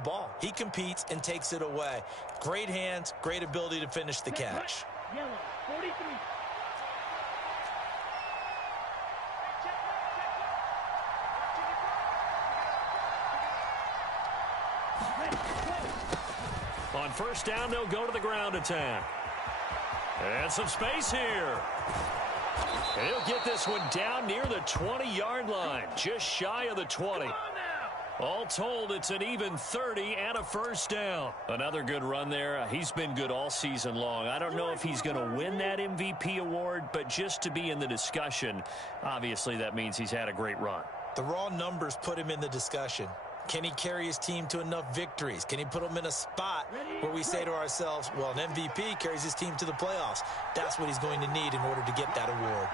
ball. He competes and takes it away. Great hands, great ability to finish the catch. Yellow, 43. On first down, they'll go to the ground attack. And some space here. He'll get this one down near the 20-yard line, just shy of the 20. All told, it's an even 30 and a first down. Another good run there. He's been good all season long. I don't know if he's going to win that MVP award, but just to be in the discussion, obviously that means he's had a great run. The raw numbers put him in the discussion. Can he carry his team to enough victories? Can he put them in a spot where we say to ourselves, well, an MVP carries his team to the playoffs. That's what he's going to need in order to get that award.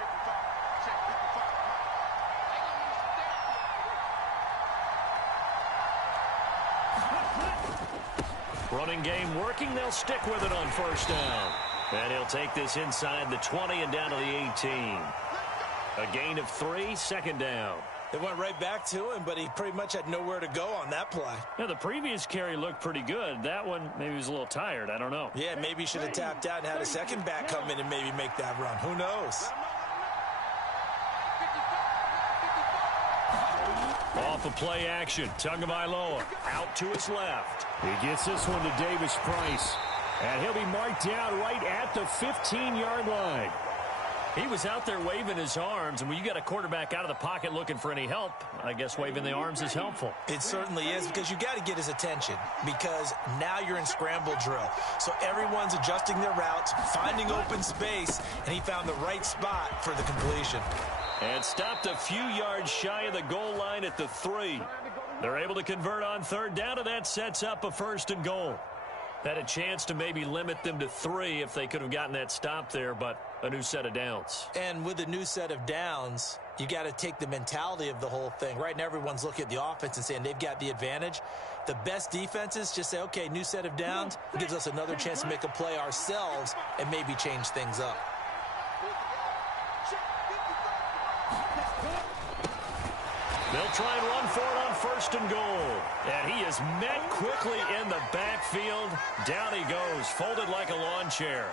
Running game working. They'll stick with it on first down. And he'll take this inside the 20 and down to the 18. A gain of 3, second down. They went right back to him, but he pretty much had nowhere to go on that play. Yeah, the previous carry looked pretty good. That one, maybe he was a little tired. I don't know. Yeah, maybe he should have tapped out and had a second back come in and maybe make that run. Who knows? Off of play action. Tagovailoa out to his left. He gets this one to Davis Price. And he'll be marked down right at the 15-yard line. He was out there waving his arms, and when you got a quarterback out of the pocket looking for any help, I guess waving the arms is helpful. It certainly is, because you got to get his attention, because now you're in scramble drill. So everyone's adjusting their routes, finding open space, and he found the right spot for the completion. And stopped a few yards shy of the goal line at the 3. They're able to convert on third down, and that sets up a first and goal. Had a chance to maybe limit them to 3 if they could have gotten that stop there, but a new set of downs. And with a new set of downs, you got to take the mentality of the whole thing. Right now, everyone's looking at the offense and saying they've got the advantage. The best defenses just say, okay, new set of downs. It gives us another chance to make a play ourselves and maybe change things up. They'll try and run for it on first and goal. And he is met quickly in the backfield. Down he goes, folded like a lawn chair.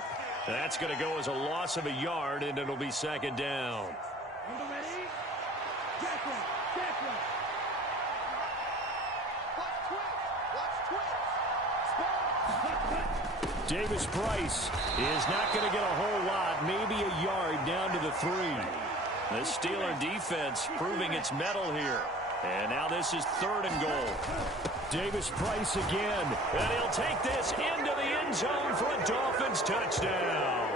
That's going to go as a loss of a yard, and it'll be second down. Davis Price is not going to get a whole lot, maybe a yard down to the 3. The Steeler defense proving its mettle here. And now this is third and goal. Davis Price again. And he'll take this into the end zone for a Dolphins touchdown.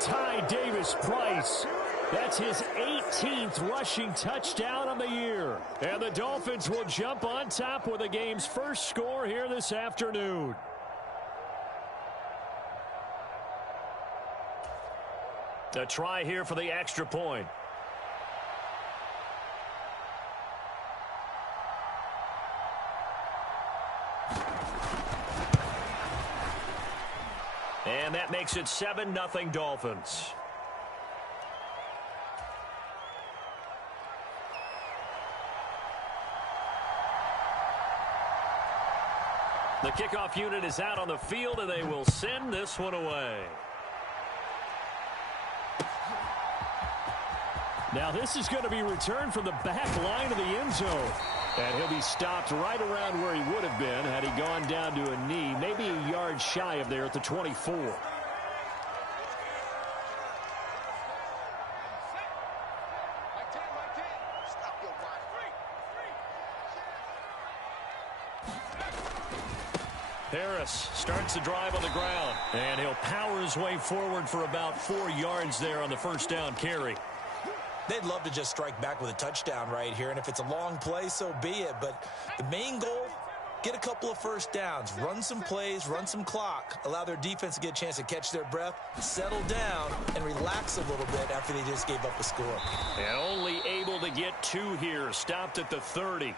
Ty Davis Price. That's his 18th rushing touchdown of the year. And the Dolphins will jump on top with the game's first score here this afternoon. A try here for the extra point. And that makes it 7-0 Dolphins. The kickoff unit is out on the field, and they will send this one away. Now this is going to be returned from the back line of the end zone. And he'll be stopped right around where he would have been had he gone down to a knee, maybe a yard shy of there at the 24. Harris starts the drive on the ground, and he'll power his way forward for about 4 yards there on the first down carry. They'd love to just strike back with a touchdown right here, and if it's a long play, so be it. But the main goal, get a couple of first downs, run some plays, run some clock, allow their defense to get a chance to catch their breath, settle down, and relax a little bit after they just gave up a score. And only able to get 2 here, stopped at the 30.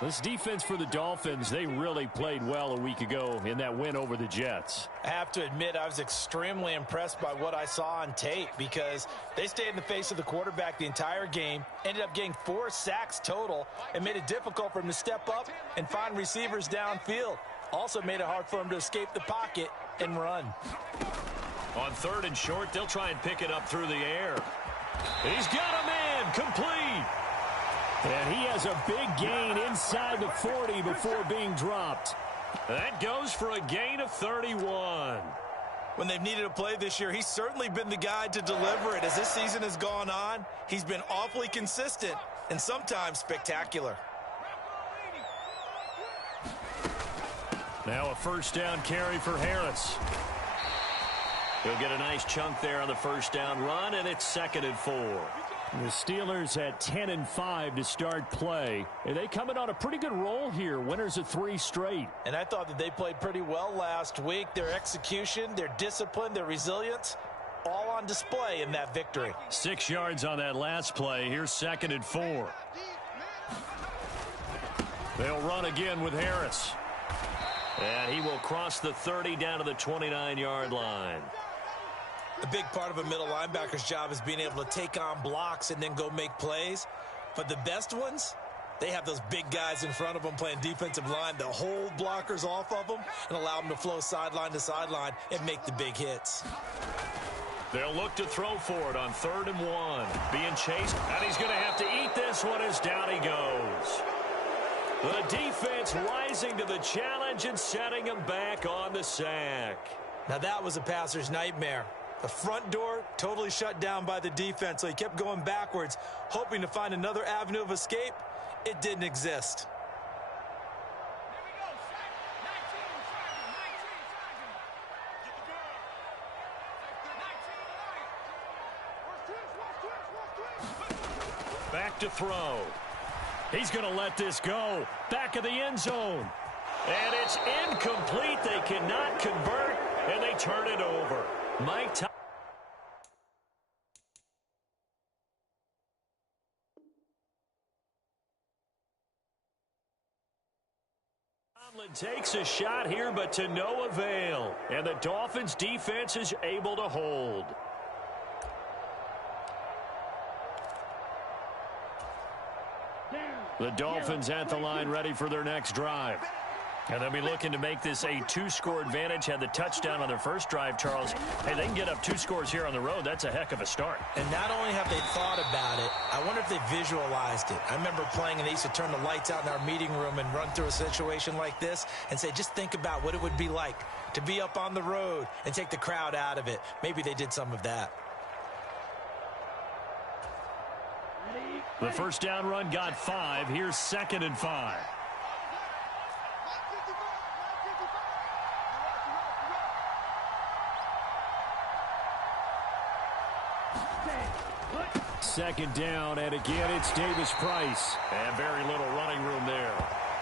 This defense for the Dolphins, they really played well a week ago in that win over the Jets. I have to admit, I was extremely impressed by what I saw on tape because they stayed in the face of the quarterback the entire game, ended up getting 4 sacks total, and made it difficult for him to step up and find receivers downfield. Also made it hard for him to escape the pocket and run. On 3rd and short, they'll try and pick it up through the air. He's got a man, complete. And he has a big gain inside the 40 before being dropped. That goes for a gain of 31. When they've needed a play this year, he's certainly been the guy to deliver it. As this season has gone on, he's been awfully consistent and sometimes spectacular. Now a 1st down carry for Harris. He'll get a nice chunk there on the 1st down run, and it's 2nd and 4. The Steelers at 10-5 to start play. And they coming on a pretty good roll here. Winners of 3 straight. And I thought that they played pretty well last week. Their execution, their discipline, their resilience, all on display in that victory. 6 yards on that last play. Here's 2nd and 4. They'll run again with Harris. And he will cross the 30 down to the 29-yard line. A big part of a middle linebacker's job is being able to take on blocks and then go make plays. But the best ones, they have those big guys in front of them playing defensive line that hold blockers off of them and allow them to flow sideline to sideline and make the big hits. They'll look to throw for it on 3rd and 1. Being chased, and he's going to have to eat this one as down he goes. The defense rising to the challenge and setting him back on the sack. Now that was a passer's nightmare. The front door totally shut down by the defense, so he kept going backwards, hoping to find another avenue of escape. It didn't exist. Back to throw. He's going to let this go. Back of the end zone. And it's incomplete. They cannot convert, and they turn it over. Mike Tomlin takes a shot here, but to no avail. And the Dolphins' defense is able to hold. The Dolphins at the line ready for their next drive. And they'll be looking to make this a 2-score advantage. Had the touchdown on their first drive, Charles. Hey, they can get up 2 scores here on the road. That's a heck of a start. And not only have they thought about it, I wonder if they visualized it. I remember playing and they used to turn the lights out in our meeting room and run through a situation like this and say, just think about what it would be like to be up on the road and take the crowd out of it. Maybe they did some of that. The 1st down run got 5. Here's 2nd and 5. Second down, and again it's Davis Price. And very little running room there.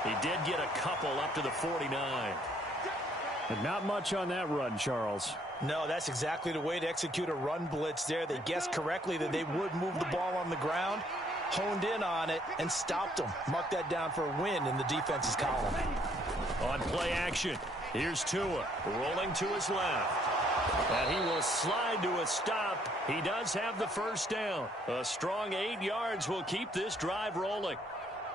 He did get a couple up to the 49. And not much on that run, Charles. No, that's exactly the way to execute a run blitz there. They guessed correctly that they would move the ball on the ground, honed in on it, and stopped them. Mark that down for a win in the defense's column. On play action, here's Tua, rolling to his left. And he will slide to a stop. He does have the 1st down. A strong 8 yards will keep this drive rolling.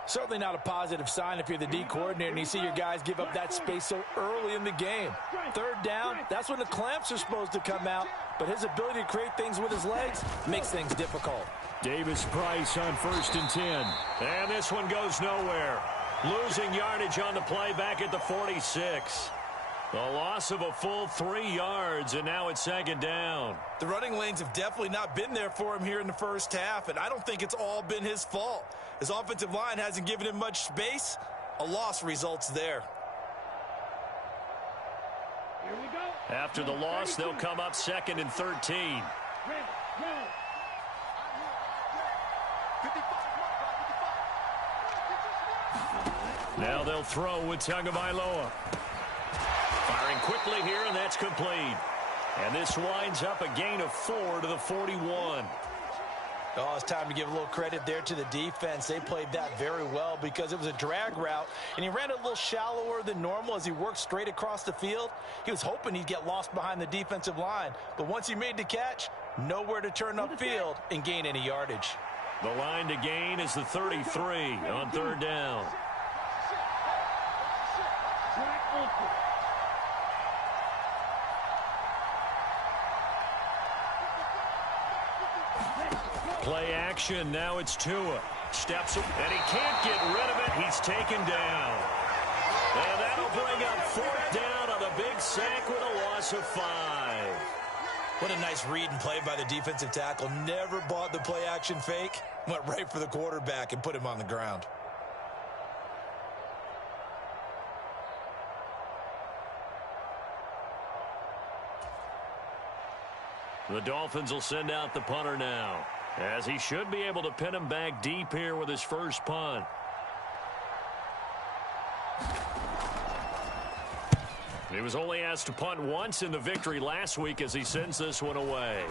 Certainly not a positive sign if you're the D coordinator and you see your guys give up that space so early in the game. 3rd down, that's when the clamps are supposed to come out, but his ability to create things with his legs makes things difficult. Davis Price on 1st and 10. And this one goes nowhere. Losing yardage on the play back at the 46. A loss of a full 3 yards, and now it's 2nd down. The running lanes have definitely not been there for him here in the first half, and I don't think it's all been his fault. His offensive line hasn't given him much space. A loss results there. Here we go. After the loss, they'll come up 2nd and 13. Now they'll throw with Gmoneylocc. Firing quickly here, and that's complete. And this winds up a gain of 4 to the 41. Oh, it's time to give a little credit there to the defense. They played that very well because it was a drag route, and he ran it a little shallower than normal as he worked straight across the field. He was hoping he'd get lost behind the defensive line, but once he made the catch, nowhere to turn upfield and gain any yardage. The line to gain is the 33 on third down. Play action. Now it's Tua. Steps up, and he can't get rid of it. He's taken down. And that'll bring up fourth down on a big sack with a loss of 5. What a nice read and play by the defensive tackle. Never bought the play action fake. Went right for the quarterback and put him on the ground. The Dolphins will send out the punter now, as he should be able to pin him back deep here with his first punt. He was only asked to punt once in the victory last week as he sends this one away.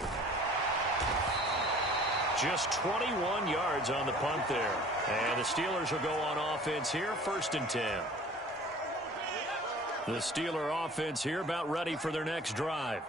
Just 21 yards on the punt there. And the Steelers will go on offense here, 1st and 10. The Steeler offense here about ready for their next drive.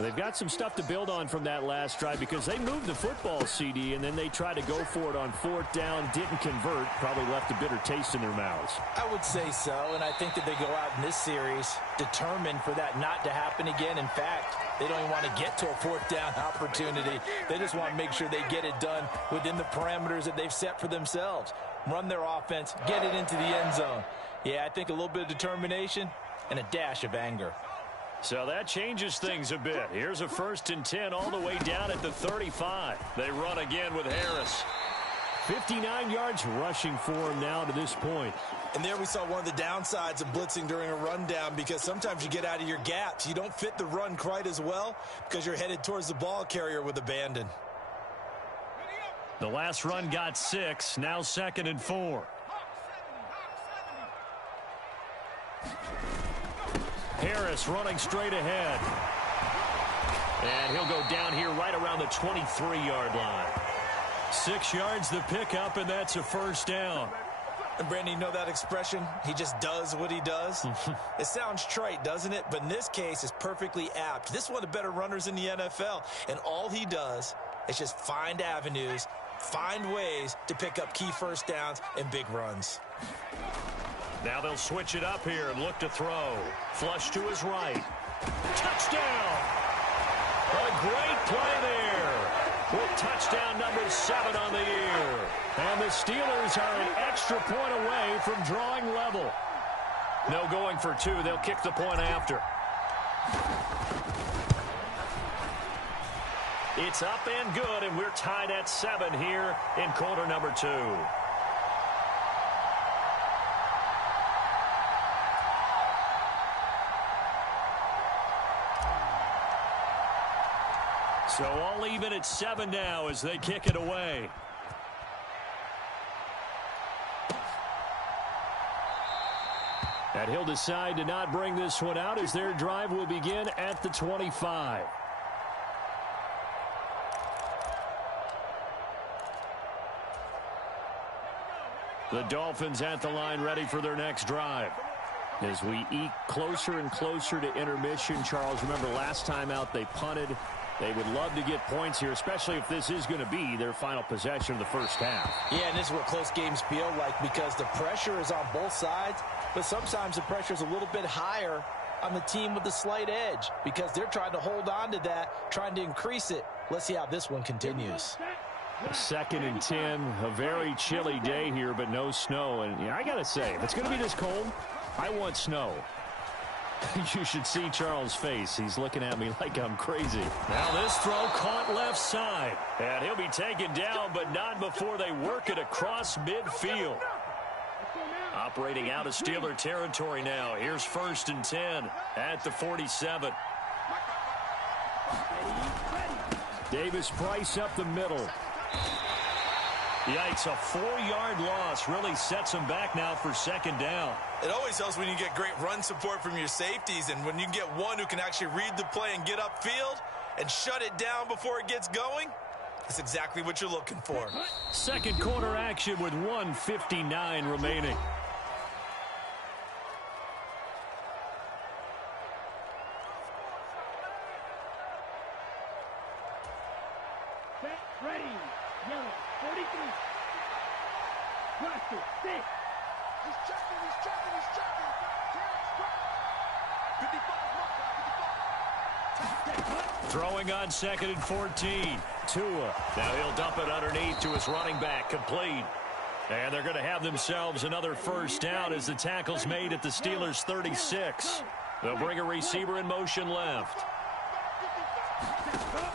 They've got some stuff to build on from that last drive because they moved the football, CD, and then they tried to go for it on 4th down, didn't convert, probably left a bitter taste in their mouths. I would say so, and I think that they go out in this series determined for that not to happen again. In fact, they don't even want to get to a 4th down opportunity. They just want to make sure they get it done within the parameters that they've set for themselves. Run their offense, get it into the end zone. Yeah, I think a little bit of determination and a dash of anger. So that changes things a bit. Here's a 1st and 10 all the way down at the 35. They run again with Harris. 59 yards rushing for him now to this point. And there we saw one of the downsides of blitzing during a rundown, because sometimes you get out of your gaps. You don't fit the run quite as well because you're headed towards the ball carrier with abandon. The last run got 6. Now 2nd and 4. Harris running straight ahead. And he'll go down here right around the 23-yard line. 6 yards the pickup, and that's a 1st down. And Brandon, you know that expression? He just does what he does. It sounds trite, doesn't it? But in this case, it's perfectly apt. This is one of the better runners in the NFL. And all he does is just find avenues, find ways to pick up key 1st downs and big runs. Now they'll switch it up here and look to throw. Flush to his right. Touchdown! A great play there. With touchdown number 7 on the year. And the Steelers are an extra point away from drawing level. No going for 2. They'll kick the point after. It's up and good, and we're tied at 7 here in quarter number 2. So all even at 7 now as they kick it away. And he'll decide to not bring this one out as their drive will begin at the 25. The Dolphins at the line ready for their next drive. As we eke closer and closer to intermission, Charles, remember last time out they punted. They would love to get points here, especially if this is going to be their final possession of the first half. Yeah, and this is what close games feel like, because the pressure is on both sides, but sometimes the pressure is a little bit higher on the team with the slight edge because they're trying to hold on to that, trying to increase it. Let's see how this one continues. 2nd and 10, a very chilly day here, but no snow. And I got to say, if it's going to be this cold, I want snow. You should see Charles' face. He's looking at me like I'm crazy. Now this throw caught left side. And he'll be taken down, but not before they work it across midfield. Operating out of Steeler territory now. Here's 1st and 10 at the 47. Davis Price up the middle. Yikes, a 4-yard loss really sets them back now for 2nd down. It always helps when you get great run support from your safeties, and when you get one who can actually read the play and get upfield and shut it down before it gets going, That's exactly what you're looking for. Second quarter action with 1:59 remaining. Set, ready. Yellow, 43. Blaster, 6. He's checking. 55, Throwing on 2nd and 14. Tua. Now he'll dump it underneath to his running back. Complete. And they're going to have themselves another first down as the tackle's made at the Steelers' 36. They'll bring a receiver in motion left.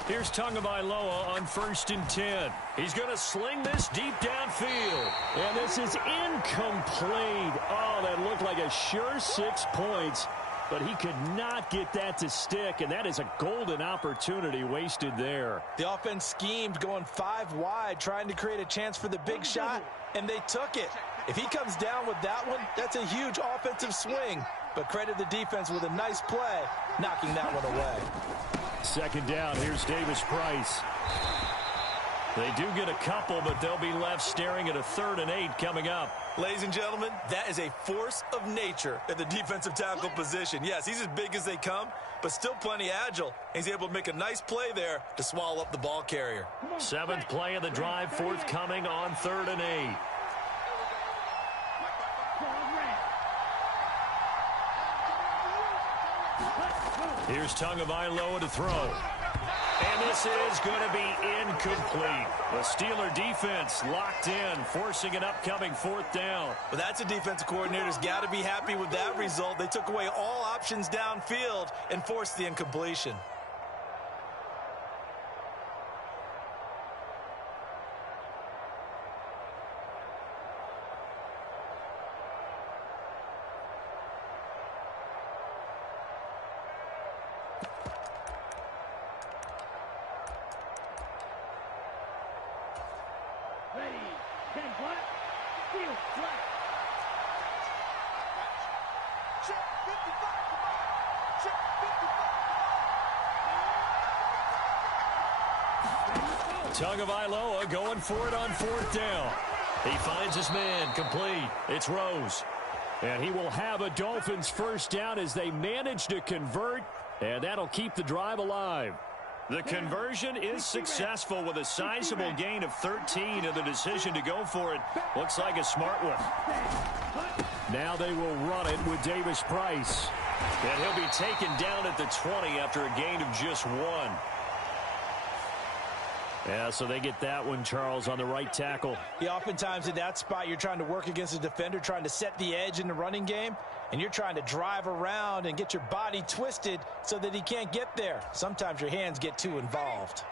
Here's Tagovailoa on 1st and 10. He's going to sling this deep downfield. And this is incomplete. Oh, that looked like a sure 6 points. But he could not get that to stick, and that is a golden opportunity wasted there. The offense schemed going 5 wide, trying to create a chance for the big shot, and they took it. If he comes down with that one, that's a huge offensive swing. But credit the defense with a nice play, knocking that one away. 2nd down, here's Davis Price. They do get a couple, but they'll be left staring at a 3rd and 8 coming up. Ladies and gentlemen, that is a force of nature at the defensive tackle position. Yes, he's as big as they come, but still plenty agile. He's able to make a nice play there to swallow up the ball carrier. 7th play of the drive, forthcoming on 3rd and 8. Here's Tagovailoa to throw. And this is going to be incomplete. The Steeler defense locked in, forcing an upcoming 4th down. Well, that's a defensive coordinator's got to be happy with that result. They took away all options downfield and forced the incompletion. Ready. 10 black. Steel black. check, 55, come on. Check, 55, Tagovailoa going for it on 4th down. He finds his man, complete. It's Rose. And he will have a Dolphins first down as they manage to convert, and that'll keep the drive alive. The conversion is successful with a sizable gain of 13, and the decision to go for it looks like a smart one. Now they will run it with Davis Price. And he'll be taken down at the 20 after a gain of just 1. Yeah, so they get that one, Charles, on the right tackle. Yeah, oftentimes in that spot, you're trying to work against a defender, trying to set the edge in the running game, and you're trying to drive around and get your body twisted so that he can't get there. Sometimes your hands get too involved.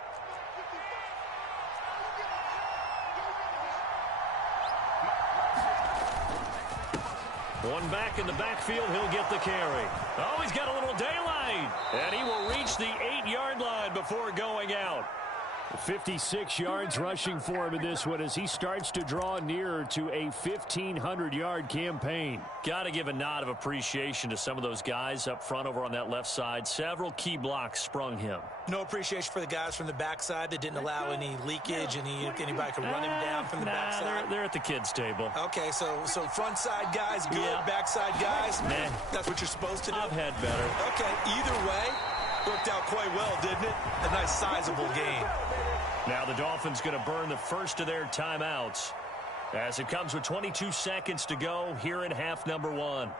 One back in the backfield, he'll get the carry. Oh, he's got a little daylight. And he will reach the 8-yard line before going out. 56 yards rushing for him in this one as he starts to draw nearer to a 1,500-yard campaign. Got to give a nod of appreciation to some of those guys up front over on that left side. Several key blocks sprung him. No appreciation for the guys from the backside that didn't allow any leakage, anybody could run him down from the backside. They're at the kids' table. Okay, so front side guys good, Yeah. backside guys, Man. that's what you're supposed to do? I've had better. Okay, either way, worked out quite well, didn't it? A nice sizable gain. Now the Dolphins going to burn the first of their timeouts as it comes with 22 seconds to go here in half number 1.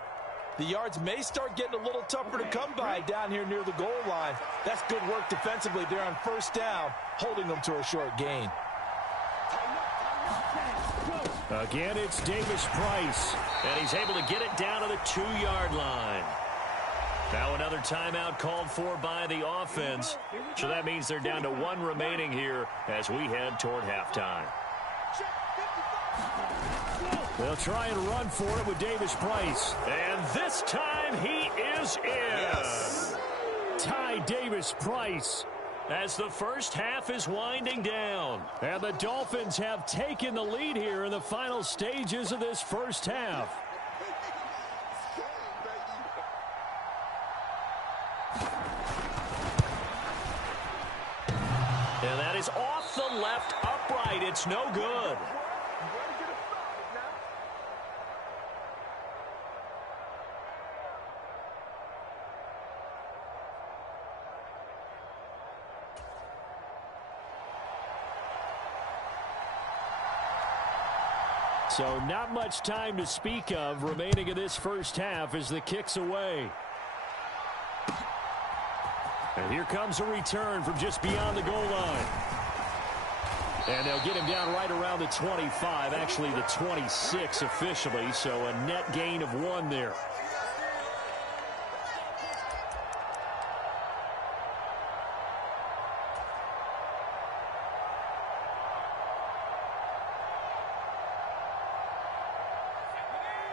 The yards may start getting a little tougher to come by down here near the goal line. That's good work defensively. They're on first down, holding them to a short gain. Again, it's Davis Price. And he's able to get it down to the 2-yard line. Now another timeout called for by the offense. So that means they're down to 1 remaining here as we head toward halftime. They'll try and run for it with Davis Price. And this time he is in. Yes. Ty Davis Price. As the first half is winding down. And the Dolphins have taken the lead here in the final stages of this first half. And that is off the left upright. It's no good. So not much time to speak of remaining in this first half as the kick's away. And here comes a return from just beyond the goal line. And they'll get him down right around the 25, actually the 26 officially, so a net gain of 1 there.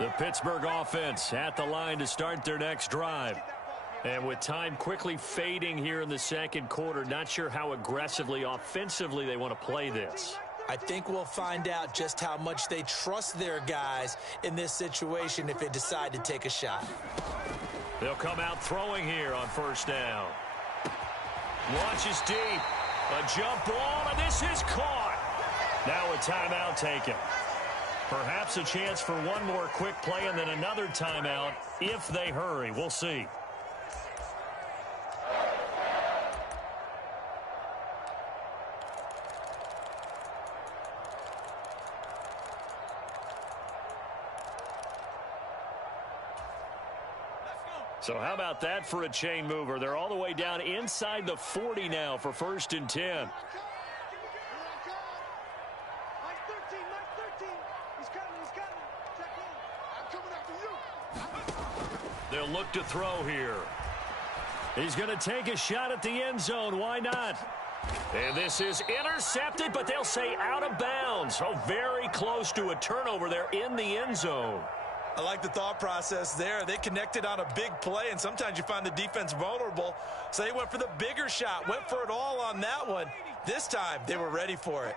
The Pittsburgh offense at the line to start their next drive. And with time quickly fading here in the second quarter, not sure how aggressively, offensively they want to play this. I think we'll find out just how much they trust their guys in this situation if they decide to take a shot. They'll come out throwing here on first down. Launches deep. A jump ball, and this is caught. Now a timeout taken. Perhaps a chance for one more quick play and then another timeout if they hurry. We'll see. So how about that for a chain mover? They're all the way down inside the 40 now for 1st and 10. They'll look to throw here. He's going to take a shot at the end zone. Why not? And this is intercepted, but they'll say out of bounds. Oh, very close to a turnover there in the end zone. I like the thought process there. They connected on a big play, and sometimes you find the defense vulnerable. So they went for the bigger shot, went for it all on that one. This time, they were ready for it.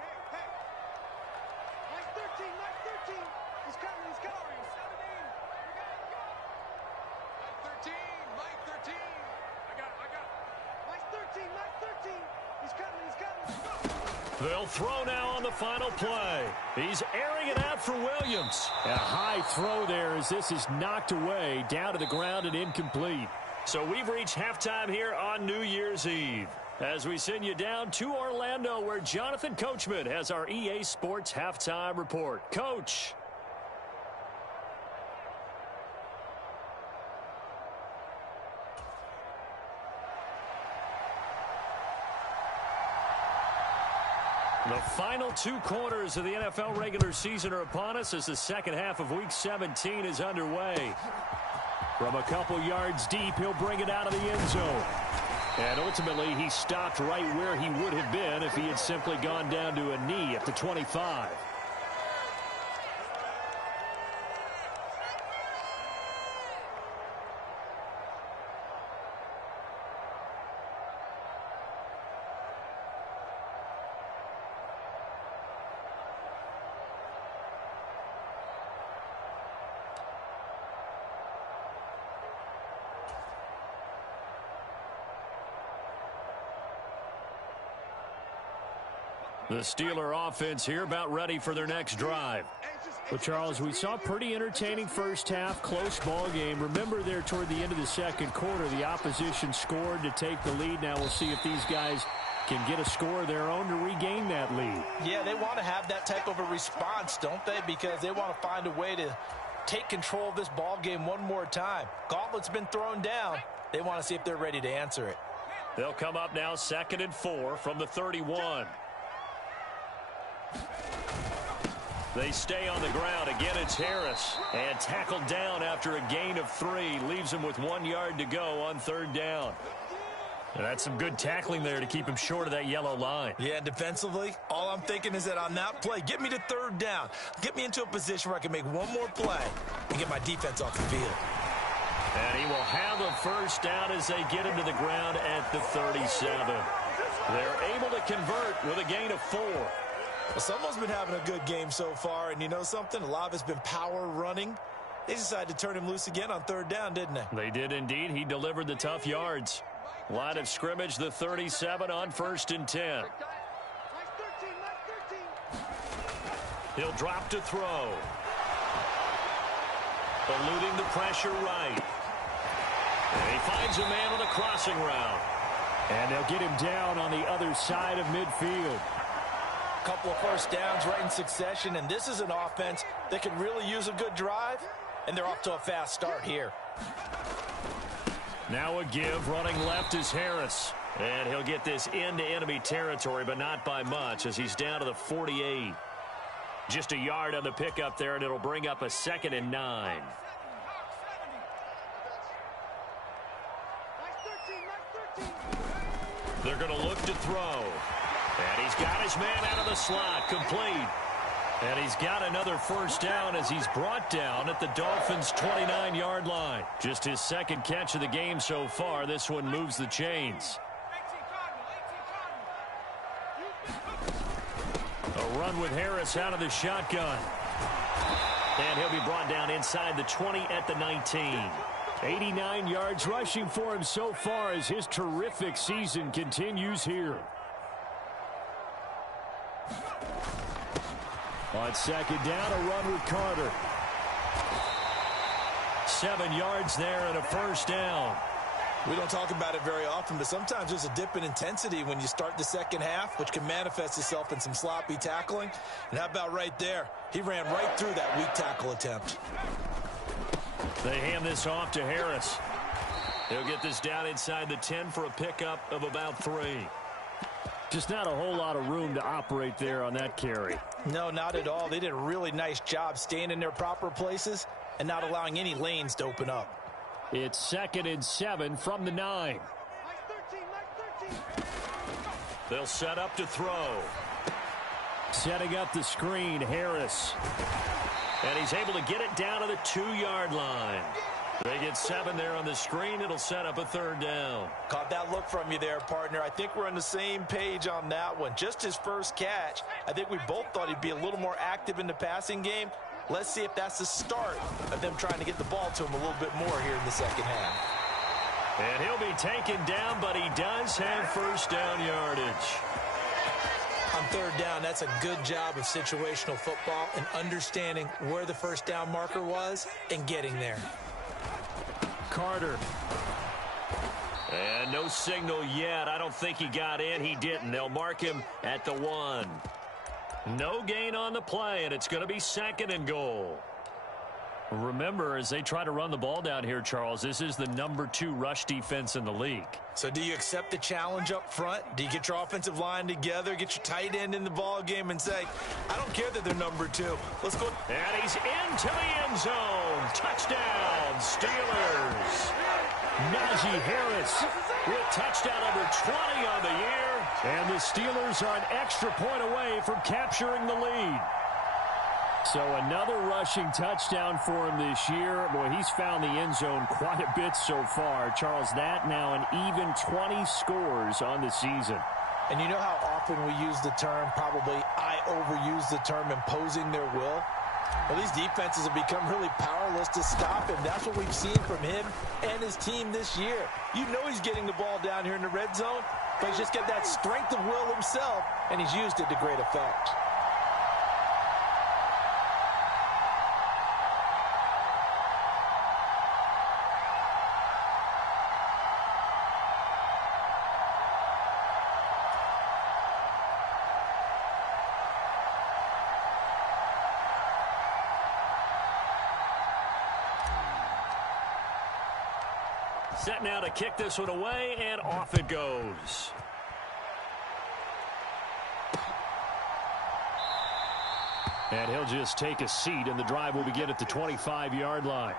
They'll throw now on the final play. He's airing it out for Williams. A high throw there as this is knocked away, down to the ground and incomplete. So we've reached halftime here on New Year's Eve. As we send you down to Orlando, where Jonathan Coachman has our EA Sports Halftime Report. Coach. The final 2 quarters of the NFL regular season are upon us as the second half of Week 17 is underway. From a couple yards deep, he'll bring it out of the end zone. And ultimately, he stopped right where he would have been if he had simply gone down to a knee at the 25. The Steeler offense here about ready for their next drive. Well, Charles, we saw a pretty entertaining first half, close ball game. Remember there toward the end of the second quarter, the opposition scored to take the lead. Now we'll see if these guys can get a score of their own to regain that lead. Yeah, they want to have that type of a response, don't they? Because they want to find a way to take control of this ball game one more time. Gauntlet's been thrown down. They want to see if they're ready to answer it. They'll come up now 2nd and 4 from the 31. They stay on the ground. Again, it's Harris. And tackled down after a gain of 3. Leaves him with 1 yard to go on 3rd down. And that's some good tackling there to keep him short of that yellow line. Yeah, defensively, all I'm thinking is that on that play, get me to 3rd down. Get me into a position where I can make one more play and get my defense off the field. And he will have a first down as they get him to the ground at the 37. They're able to convert with a gain of 4. Well, someone's been having a good game so far, and you know something? A lot of it's been power running. They decided to turn him loose again on 3rd down, didn't they? They did indeed. He delivered the tough yards. Line of scrimmage, the 37 on 1st and 10. He'll drop to throw. Eluding the pressure right. And he finds a man on a crossing route. And they'll get him down on the other side of midfield. Couple of first downs right in succession, and this is an offense that could really use a good drive, and they're off to a fast start here. Now a give, running left is Harris. And he'll get this into enemy territory, but not by much, as he's down to the 48. Just a yard on the pickup there, and it'll bring up a 2nd and 9. They're going to look to throw. And he's got his man out of the slot, complete. And he's got another first down as he's brought down at the Dolphins' 29-yard line. Just his second catch of the game so far. This one moves the chains. A run with Harris out of the shotgun. And he'll be brought down inside the 20 at the 19. 89 yards rushing for him so far as his terrific season continues here. On second down, a run with Carter. 7 yards there and a first down. We don't talk about it very often, but sometimes there's a dip in intensity when you start the second half, which can manifest itself in some sloppy tackling. And how about right there? He ran right through that weak tackle attempt. They hand this off to Harris. He'll get this down inside the 10 for a pickup of about 3. Just not a whole lot of room to operate there on that carry. No, not at all. They did a really nice job staying in their proper places and not allowing any lanes to open up. It's 2nd and 7 from the 9. They'll set up to throw. Setting up the screen, Harris. And he's able to get it down to the 2-yard line. They get 7 there on the screen. It'll set up a 3rd down. Caught that look from you there, partner. I think we're on the same page on that one. Just his first catch. I think we both thought he'd be a little more active in the passing game. Let's see if that's the start of them trying to get the ball to him a little bit more here in the second half. And he'll be taken down, but he does have first down yardage. On 3rd down, that's a good job of situational football and understanding where the first down marker was and getting there. Carter. And no signal yet. I don't think he got in. He didn't. They'll mark him at the 1. No gain on the play, and it's going to be 2nd and goal. Remember, as they try to run the ball down here, Charles, this is the number 2 rush defense in the league. So do you accept the challenge up front? Do you get your offensive line together, get your tight end in the ball game and say, I don't care that they're number 2. Let's go. And he's into the end zone. Touchdown, Steelers. Najee Harris With touchdown number 20 on the year. And the Steelers are an extra point away from capturing the lead. So another rushing touchdown for him this year. Boy, he's found the end zone quite a bit so far. Charles, that now an even 20 scores on the season. And you know how often we use the term, probably I overuse the term, imposing their will? Well, these defenses have become really powerless to stop him. That's what we've seen from him and his team this year. You know he's getting the ball down here in the red zone, but he's just got that strength of will himself, and he's used it to great effect. Set now to kick this one away, and off it goes. And he'll just take a seat, and the drive will begin at the 25-yard line.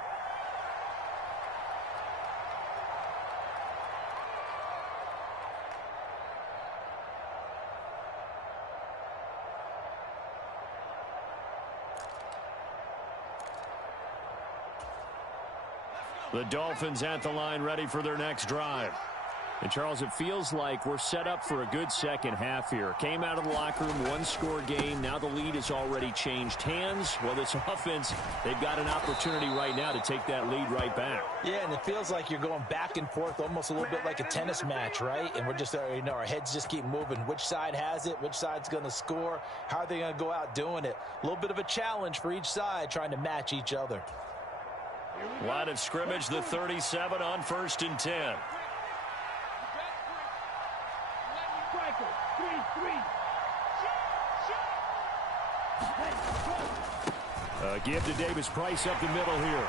The Dolphins at the line ready for their next drive. And, Charles, it feels like we're set up for a good second half here. Came out of the locker room, one-score game. Now the lead has already changed hands. Well, this offense, they've got an opportunity right now to take that lead right back. Yeah, and it feels like you're going back and forth almost a little bit like a tennis match, right? And we're just, our heads just keep moving. Which side has it? Which side's going to score? How are they going to go out doing it? A little bit of a challenge for each side trying to match each other. Line of scrimmage, the 37 on 1st and 10. Give to Davis Price up the middle here.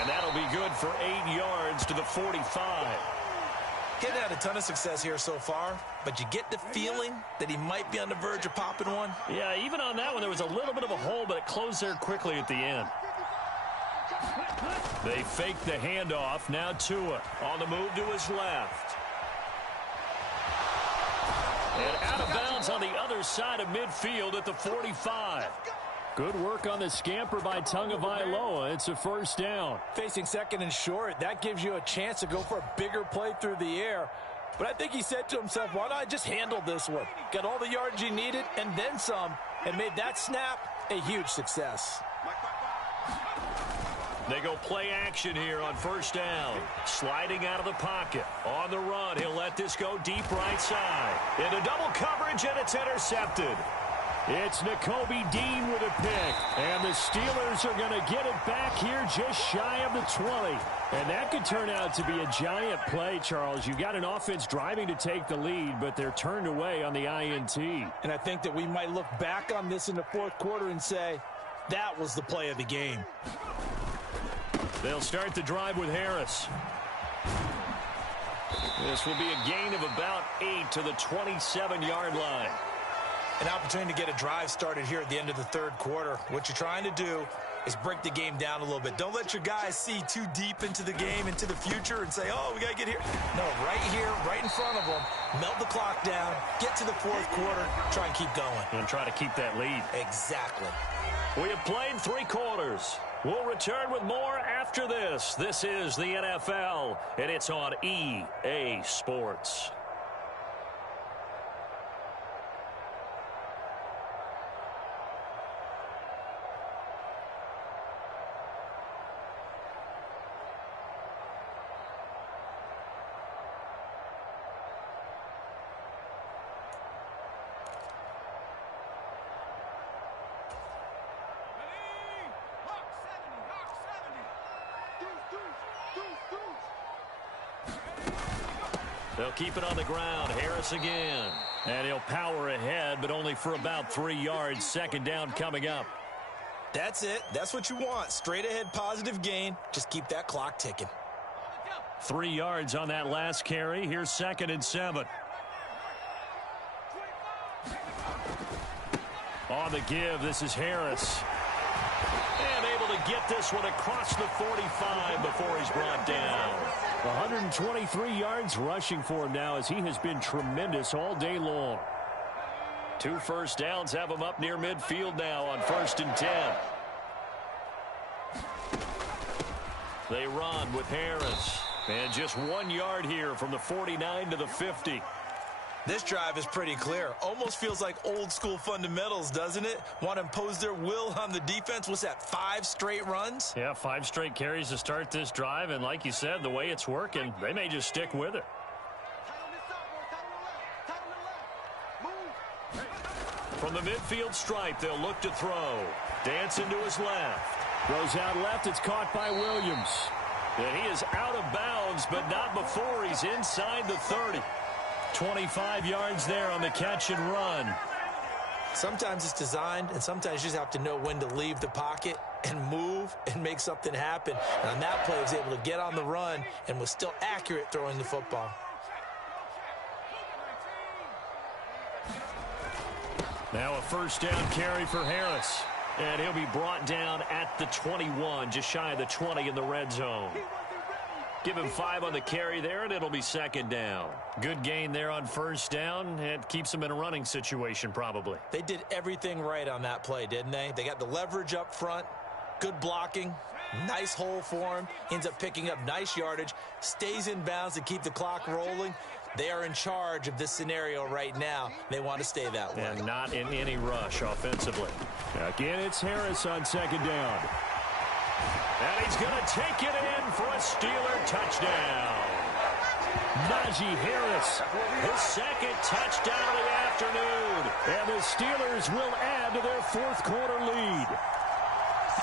And that'll be good for 8 yards to the 45. Getting had a ton of success here so far, but you get the feeling that he might be on the verge of popping one. Yeah, even on that one, there was a little bit of a hole, but it closed there quickly at the end. They fake the handoff. Now Tua on the move to his left. And out of bounds on the other side of midfield at the 45. Good work on the scamper by Tagovailoa. It's a first down. Facing 2nd and short, that gives you a chance to go for a bigger play through the air. But I think he said to himself, why don't I just handle this one? Got all the yards he needed and then some, and made that snap a huge success. They go play action here on 1st down. Sliding out of the pocket. On the run, he'll let this go deep right side. Into double coverage, and it's intercepted. It's Nakobe Dean with a pick. And the Steelers are going to get it back here just shy of the 20. And that could turn out to be a giant play, Charles. You've got an offense driving to take the lead, but they're turned away on the INT. And I think that we might look back on this in the 4th quarter and say, that was the play of the game. They'll start the drive with Harris. This will be a gain of about 8 to the 27-yard line. An opportunity to get a drive started here at the end of the 3rd quarter. What you're trying to do is break the game down a little bit. Don't let your guys see too deep into the game, into the future, and say, oh, we got to get here. No, right here, right in front of them, melt the clock down, get to the 4th quarter, try and keep going. And try to keep that lead. Exactly. We have played 3 quarters. We'll return with more after this. This is the NFL, and it's on EA Sports. They'll keep it on the ground. Harris again. And he'll power ahead, but only for about 3 yards. 2nd down coming up. That's it. That's what you want. Straight ahead positive gain. Just keep that clock ticking. 3 yards on that last carry. Here's 2nd and 7. On the give, this is Harris. And able to get this one across the 45 before he's brought down. 123 yards rushing for him now as he has been tremendous all day long. 2 first downs have him up near midfield now on 1st and 10. They run with Harris. And just 1 yard here from the 49 to the 50. This drive is pretty clear. Almost feels like old school fundamentals, doesn't it? Want to impose their will on the defense. What's that, 5 straight runs? Yeah, 5 straight carries to start this drive. And like you said, the way it's working, they may just stick with it. From the midfield stripe, they'll look to throw. Dancing to his left. Throws out left. It's caught by Williams. And he is out of bounds, but not before he's inside the 30. 25 yards there on the catch and run. Sometimes it's designed, and sometimes you just have to know when to leave the pocket and move and make something happen. And on that play, he was able to get on the run and was still accurate throwing the football. Now a first down carry for Harris. And he'll be brought down at the 21, just shy of the 20 in the red zone. Give him 5 on the carry there, and it'll be 2nd down. Good gain there on first down. It keeps him in a running situation, probably. They did everything right on that play, didn't they? They got the leverage up front, good blocking, nice hole for him. Ends up picking up nice yardage, stays in bounds to keep the clock rolling. They are in charge of this scenario right now. They want to stay that way. And not in any rush offensively. Again, it's Harris on second down. And he's going to take it in for a Steeler touchdown. Najee Harris, His second touchdown of the afternoon. and the Steelers will add to their fourth quarter lead.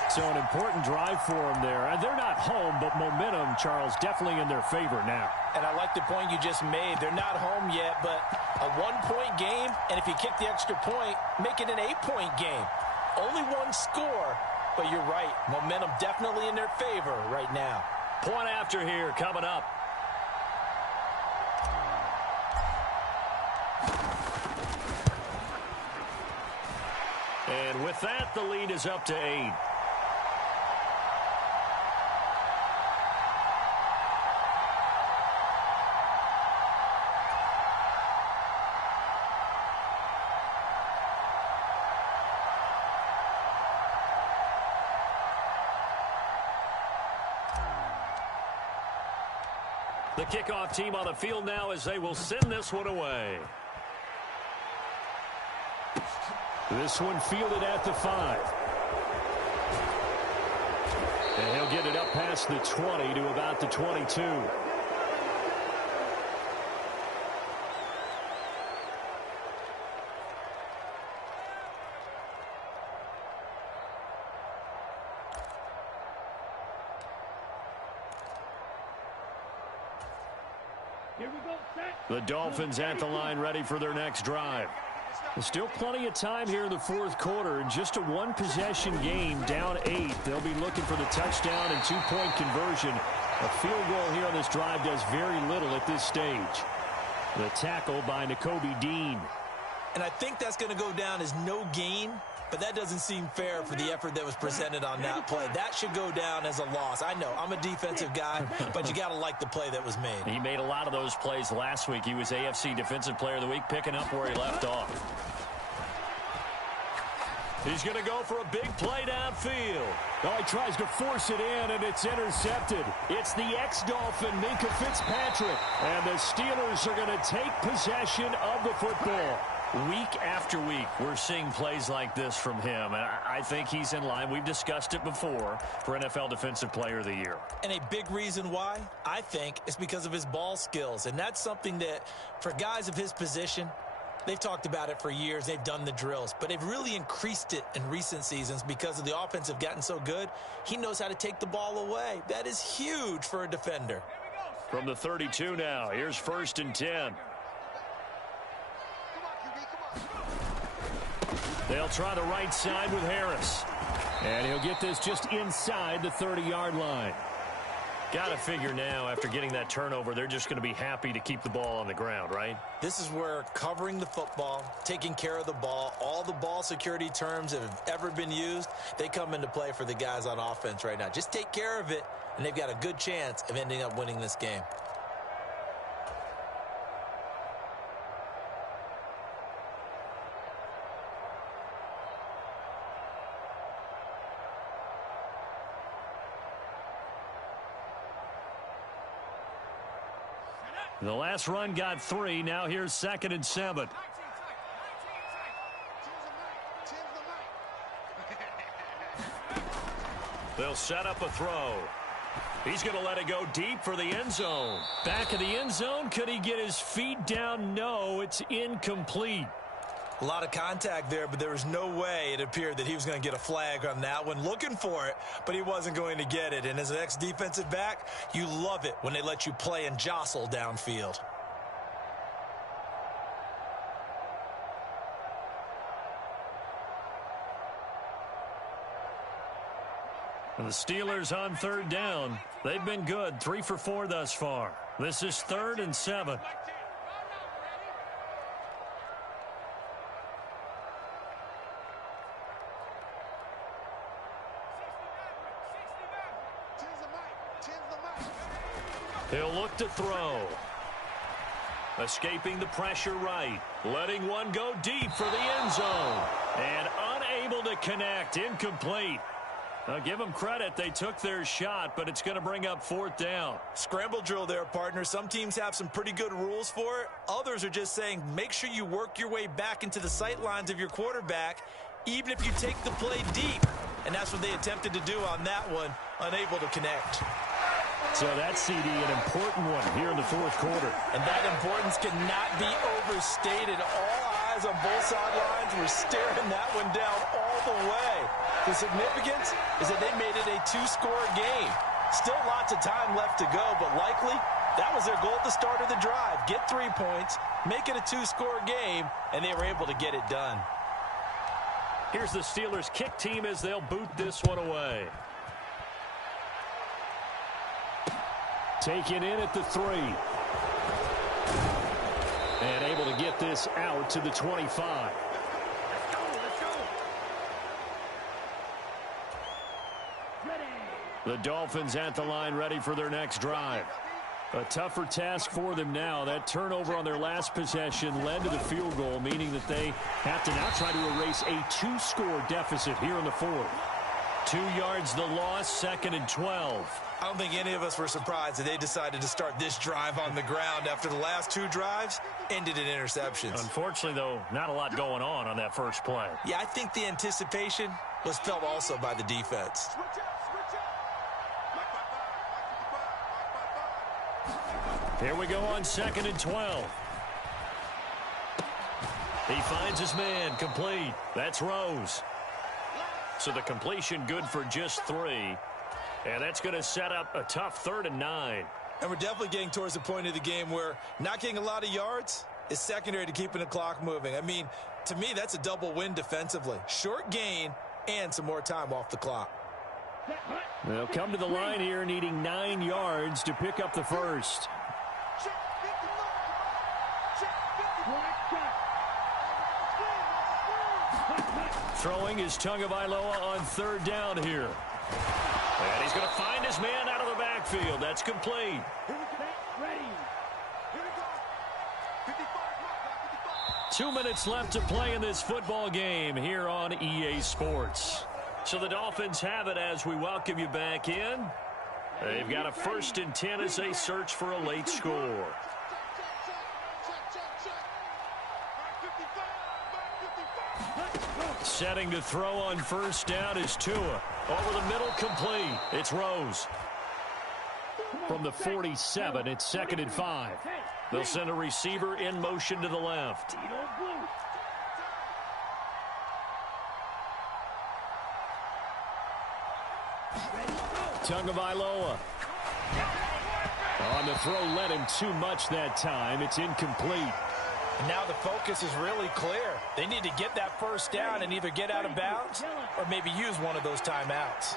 So an important drive for them there. And they're not home, but momentum, Charles, definitely in their favor now. And I like the point you just made. They're not home yet, but a one-point game, and if you kick the extra point, make it an 8-point game. Only one score, but you're right. Momentum definitely in their favor right now. Point after here coming up. And with that, the lead is up to 8. The kickoff team on the field now as they will send this one away. This one fielded at the 5. And he'll get it up past the 20 to about the 22. Here we go, set. The Dolphins at the line ready for their next drive. There's still plenty of time here in the fourth quarter. In just a one-possession game, down 8. They'll be looking for the touchdown and two-point conversion. A field goal here on this drive does very little at this stage. The tackle by Nakobe Dean. And I think that's going to go down as no gain, but that doesn't seem fair for the effort that was presented on that play. That should go down as a loss. I know, I'm a defensive guy, but you got to like the play that was made. He made a lot of those plays last week. He was AFC Defensive Player of the Week, picking up where he left off. He's going to go for a big play downfield. Oh, he tries to force it in, and it's intercepted. It's the ex-Dolphin, Minkah Fitzpatrick. And the Steelers are going to take possession of the football. Week after week, we're seeing plays like this from him, and I think he's in line. We've discussed it before for NFL Defensive Player of the Year. And a big reason why, I think, is because of his ball skills. And that's something that, for guys of his position, they've talked about it for years. They've done the drills, but they've really increased it in recent seasons because of the offense have gotten so good. He knows how to take the ball away. That is huge for a defender. From the 32 now, here's 1st and 10. They'll try the right side with Harris. And he'll get this just inside the 30-yard line. Got to figure now, after getting that turnover, they're just going to be happy to keep the ball on the ground, right? This is where covering the football, taking care of the ball, all the ball security terms that have ever been used, they come into play for the guys on offense right now. Just take care of it, and they've got a good chance of ending up winning this game. The last run got 3. Now here's 2nd and 7. They'll set up a throw. He's going to let it go deep for the end zone. Back of the end zone. Could he get his feet down? No, it's incomplete. A lot of contact there, but there was no way it appeared that he was going to get a flag on that one. Looking for it, but he wasn't going to get it. And as an ex-defensive back, you love it when they let you play and jostle downfield. And the Steelers on 3rd down. They've been good, 3 for 4 thus far. This is 3rd and 7. He'll look to throw. Escaping the pressure right. Letting one go deep for the end zone. And unable to connect. Incomplete. I'll give them credit. They took their shot, but it's going to bring up 4th down. Scramble drill there, partner. Some teams have some pretty good rules for it. Others are just saying make sure you work your way back into the sight lines of your quarterback, even if you take the play deep. And that's what they attempted to do on that one, unable to connect. So that's, CD, an important one here in the 4th quarter. And that importance cannot be overstated. All eyes on both sidelines were staring that one down all the way. The significance is that they made it a 2-score game. Still lots of time left to go, but likely that was their goal at the start of the drive. Get 3 points, make it a 2-score game, and they were able to get it done. Here's the Steelers' kick team as they'll boot this one away. Taken in at the 3. And able to get this out to the 25. The Dolphins at the line ready for their next drive. A tougher task for them now. That turnover on their last possession led to the field goal, meaning that they have to now try to erase a 2-score deficit here in the 4th. 2 yards the loss, 2nd and 12. I don't think any of us were surprised that they decided to start this drive on the ground after the last 2 drives ended in interceptions. Unfortunately, though, not a lot going on that first play. Yeah, I think the anticipation was felt also by the defense. Here we go on 2nd and 12. He finds his man, complete. That's Rose. So the completion good for just 3. And that's going to set up a tough 3rd and 9. And we're definitely getting towards the point of the game where not getting a lot of yards is secondary to keeping the clock moving. I mean, to me, that's a double win defensively. Short gain and some more time off the clock. They'll come to the line here needing 9 yards to pick up the first. Throwing is Tagovailoa on 3rd down here. And he's going to find his man out of the backfield. That's complete. 2 minutes left to play in this football game here on EA Sports. So the Dolphins have it as we welcome you back in. They've got a 1st and 10 as they search for a late score. Setting to throw on 1st down is Tua. Over the middle, complete. It's Rose. From the 47, it's 2nd and 5. They'll send a receiver in motion to the left. Tagovailoa. On the throw, led him too much that time. It's incomplete. And now the focus is really clear. They need to get that 1st down and either get out of bounds or maybe use one of those timeouts.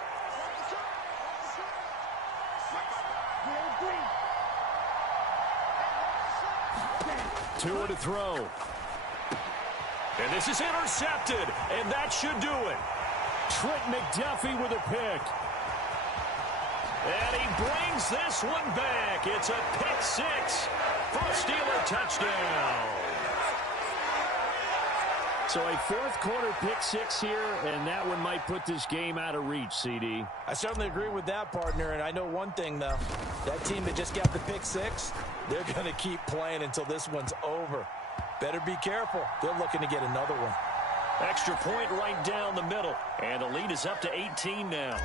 Tua to throw. And this is intercepted, and that should do it. Trent McDuffie with a pick. And he brings this one back. It's a pick 6 for a Steeler touchdown. So a 4th quarter pick 6 here, and that one might put this game out of reach, CD. I certainly agree with that, partner, and I know one thing, though. That team that just got the pick 6, they're going to keep playing until this one's over. Better be careful. They're looking to get another one. Extra point right down the middle, and the lead is up to 18 now.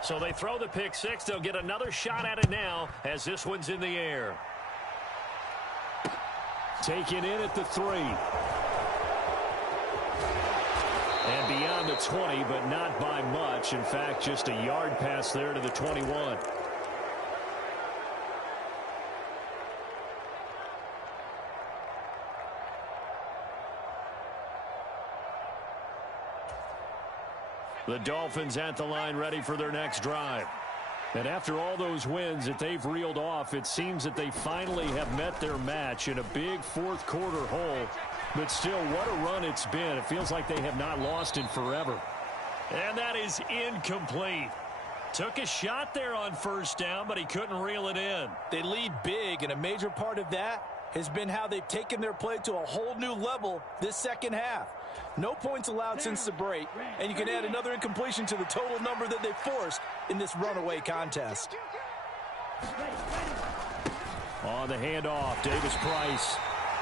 So they throw the pick 6. They'll get another shot at it now as this one's in the air. Taken in at the 3. And beyond the 20, but not by much. In fact, just a yard pass there to the 21. The Dolphins at the line ready for their next drive. And after all those wins that they've reeled off, it seems that they finally have met their match in a big 4th quarter hole. But still, what a run it's been. It feels like they have not lost in forever. And that is incomplete. Took a shot there on 1st down, but he couldn't reel it in. They lead big, and a major part of that has been how they've taken their play to a whole new level this second half. No points allowed since the break, and you can add another incompletion to the total number that they forced in this runaway contest. On the handoff, Davis Price.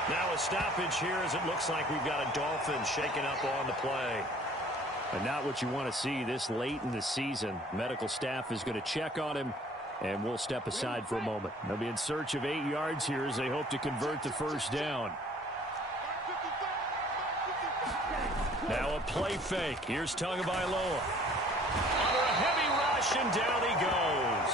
Now a stoppage here as it looks like we've got a Dolphin shaking up on the play. And not what you want to see this late in the season. Medical staff is going to check on him, and we'll step aside for a moment. They'll be in search of 8 yards here as they hope to convert the first down. Now a play fake. Here's Tagovailoa. Under a heavy rush, and down he goes.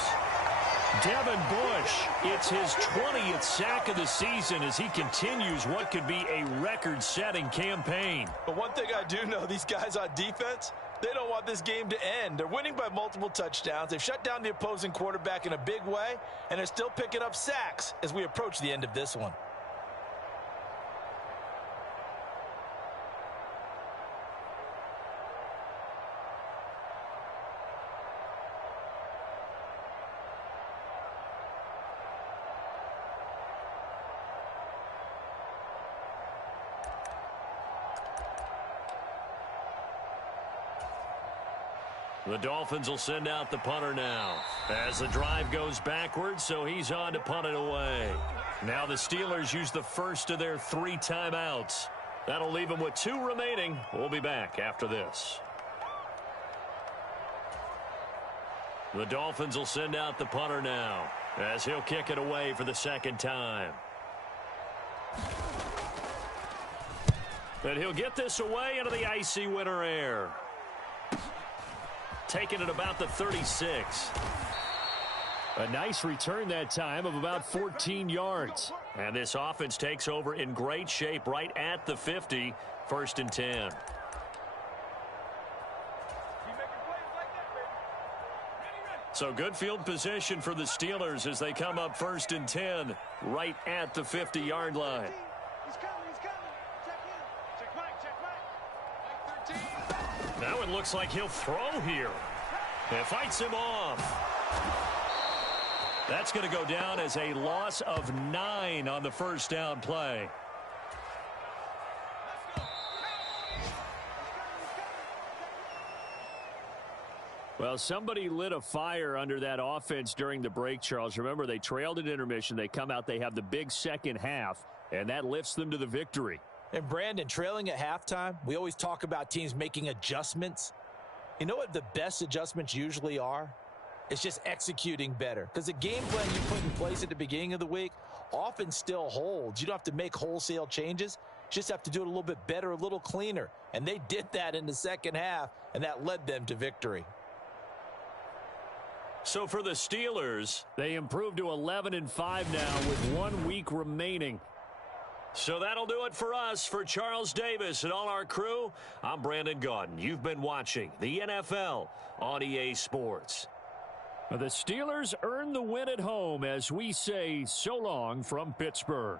Devin Bush, it's his 20th sack of the season as he continues what could be a record-setting campaign. But one thing I do know, these guys on defense, they don't want this game to end. They're winning by multiple touchdowns. They've shut down the opposing quarterback in a big way, and they're still picking up sacks as we approach the end of this one. The Dolphins will send out the punter now as the drive goes backwards, so he's on to punt it away. Now the Steelers use the first of their 3 timeouts. That'll leave them with 2 remaining. We'll be back after this. The Dolphins will send out the punter now as he'll kick it away for the second time. And he'll get this away into the icy winter air. Taking it about the 36. A nice return that time of about 14 yards. And this offense takes over in great shape right at the 50. 1st and 10. So good field position for the Steelers as they come up 1st and 10 right at the 50-yard line. He's coming. Check in. Check Mike. Mike 13. Now it looks like he'll throw here. It fights him off. That's going to go down as a loss of 9 on the first down play. Well, somebody lit a fire under that offense during the break, Charles. Remember, they trailed at intermission. They come out, they have the big second half, and that lifts them to the victory. And Brandon, trailing at halftime, we always talk about teams making adjustments. You know what the best adjustments usually are? It's just executing better. Because the game plan you put in place at the beginning of the week often still holds. You don't have to make wholesale changes. You just have to do it a little bit better, a little cleaner. And they did that in the second half, and that led them to victory. So for the Steelers, they improved to 11-5 now with 1 week remaining. So that'll do it for us. For Charles Davis and all our crew, I'm Brandon Gaudin. You've been watching the NFL on EA Sports. The Steelers earn the win at home as we say so long from Pittsburgh.